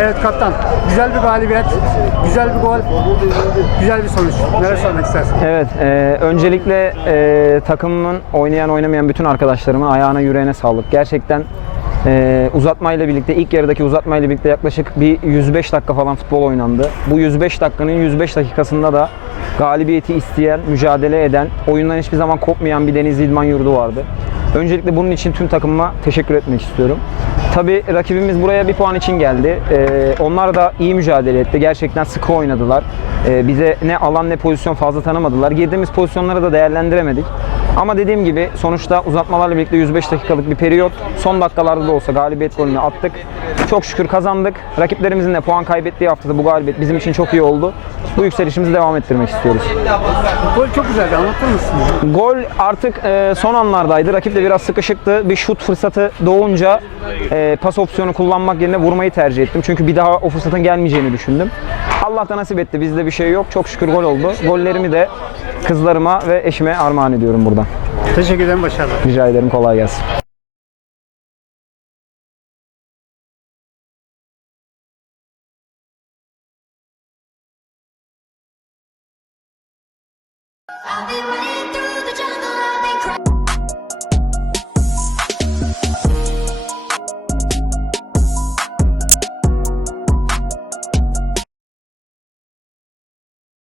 Evet kaptan. Güzel bir galibiyet, güzel bir gol, güzel bir sonuç. Neler söylemek istersin? Evet, e, öncelikle e, takımımın oynayan oynamayan bütün arkadaşlarımın ayağına yüreğine sağlık. Gerçekten e, uzatmayla birlikte, ilk yarıdaki uzatmayla birlikte yaklaşık bir 105 dakika falan futbol oynandı. Bu 105 dakikanın 105 dakikasında da galibiyeti isteyen, mücadele eden, oyundan hiçbir zaman kopmayan bir Denizli İdman Yurdu vardı. Öncelikle bunun için tüm takımıma teşekkür etmek istiyorum. Tabii rakibimiz buraya bir puan için geldi. Ee, onlar da iyi mücadele etti. Gerçekten sıkı oynadılar. Ee, bize ne alan ne pozisyon fazla tanımadılar. Girdiğimiz pozisyonları da değerlendiremedik. Ama dediğim gibi sonuçta uzatmalarla birlikte 105 dakikalık bir periyot. Son dakikalarda da olsa galibiyet golünü attık. Çok şükür kazandık. Rakiplerimizin de puan kaybettiği haftada bu galibiyet bizim için çok iyi oldu. Bu yükselişimizi devam ettirmek istiyoruz. Gol çok güzeldi. Anlatır mısın? Gol artık e, son anlardaydı. Rakip de biraz sıkışıktı. Bir şut fırsatı doğunca e, pas opsiyonu kullanmak yerine vurmayı tercih ettim. Çünkü bir daha o fırsatın gelmeyeceğini düşündüm. Allah da nasip etti. Bizde bir şey yok. Çok şükür gol oldu. Gollerimi de kızlarıma ve eşime armağan ediyorum buradan. Teşekkür ederim başarılar. Rica ederim kolay gelsin. I've been running through